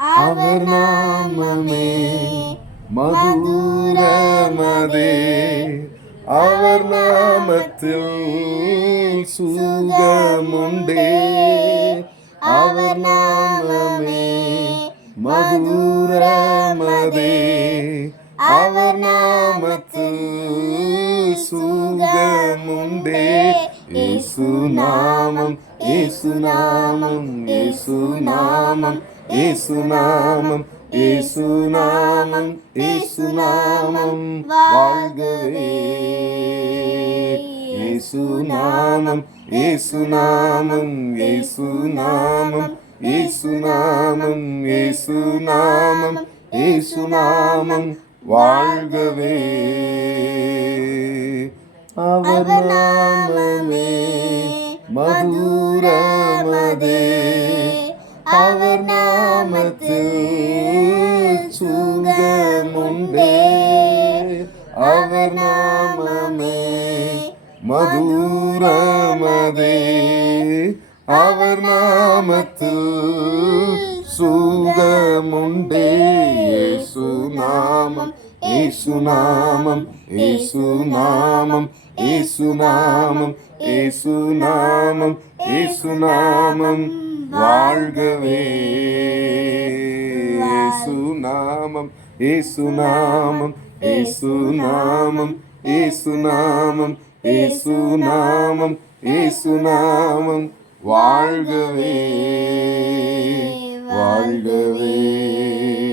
அவர் நாமமே மதுரமதே. அவர் நாமத்தில் சுகமுண்டே. அவர் நாமமே மதுரமதே. அவர் நாமத்தில் சுகமுண்டே. இயேசு நாமம், இயேசு நாமம், இயேசு நாமம், இயேசு நாமம், இயேசு நாமம், இயேசு நாமம் வாழ்கவே. இயேசு நாமம், இயேசு நாமம், இயேசு நாமம், இயேசு நாமம், இயேசு நாமம், இயேசு நாமம் வாழ்கவே. அவர் நாமமே மதுரமதே. அவர் நாமத்தில் சுகமுண்டே. அவர் நாமமே மதுரமதே. அவர் நாமத்தில் சுகமுண்டே. இயேசு நாமம், இயேசு நாமம், இயேசு நாமம், இயேசு நாமம், இயேசு நாமம், இயேசு நாமம் வாழ்கவே. இயேசு நாமம், இயேசு நாமம், இயேசு நாமம், இயேசு நாமம், இயேசு நாமம், இயேசு நாமம் வாழ்கவே, வாழ்கவே.